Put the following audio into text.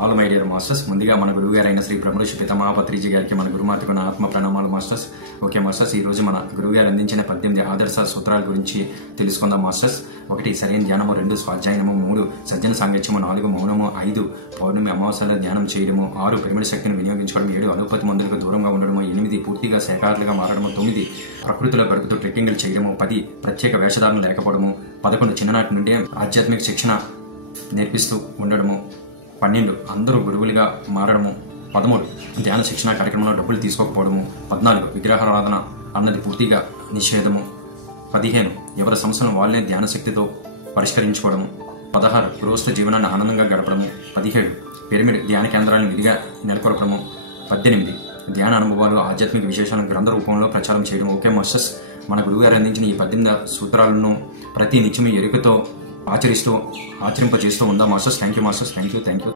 All my dear masters, ముందుగా మన గురువు గారైన శ్రీ బ్రహ్మర్షి పితామహ పత్రిజీ గారికి మన గురుమాతకు నా ఆత్మ ప్రణామాలు మాస్టర్స్. ఓకే మాస్టర్స్, ఈ రోజు మన గురువు గారు అందించిన 18 ఆదర్శ సూత్రాల గురించి తెలుసుకుందాం మాస్టర్స్. 1 సరైన ధ్యానము, 2 స్వాధ్యాయనము, 3 సజ్జన సాంగత్యము, 4 మౌనము, 5 పౌర్ణమి అమావాస్యలో ధ్యానం చేయడము, 6 పిరమిడ్ శక్తిని వినియోగించుకోవడం, 7 అలోపతి మందులకు దూరంగా ఉండడము, 8 పూర్తిగా శాఖాహారులుగా మారడము, 9 ప్రకృతిలో గడుపుతూ ట్రెక్కింగ్లు చేయడము, 10 ప్రత్యేక వేషధారణ లేకపోవడము, 11 చిన్ననాటి నుండి ఆధ్యాత్మిక శిక్షణ నేర్పిస్తూ ఉండడము, 12 అందరూ గురువులుగా మారడము, 13 ధ్యాన శిక్షణ కార్యక్రమంలో డబ్బులు తీసుకోకపోవడము, 14 విగ్రహారాధన అన్నది పూర్తిగా నిషేధము, 15 ఎవరి సమస్యలను వాళ్ళనే ధ్యాన శక్తితో పరిష్కరించుకోవడము, 16 గృహస్థ జీవనాన్ని ఆనందంగా గడపడము, 17 పిరమిడ్ ధ్యాన కేంద్రాలను విధిగా నెలకొల్పడము, 18 ధ్యాన అనుభవాలు ఆధ్యాత్మిక విశేషాలను గ్రంథ రూపంలో ప్రచారం చేయడం. ఓకే మాస్టర్స్, మన గురువుగారు అందించిన ఈ 18 సూత్రాలను ప్రతి నిత్యం ఎరుకతో ఆచరిస్తూ ఆచరింపజేస్తూ ఉందా masters. Thank you masters, thank you.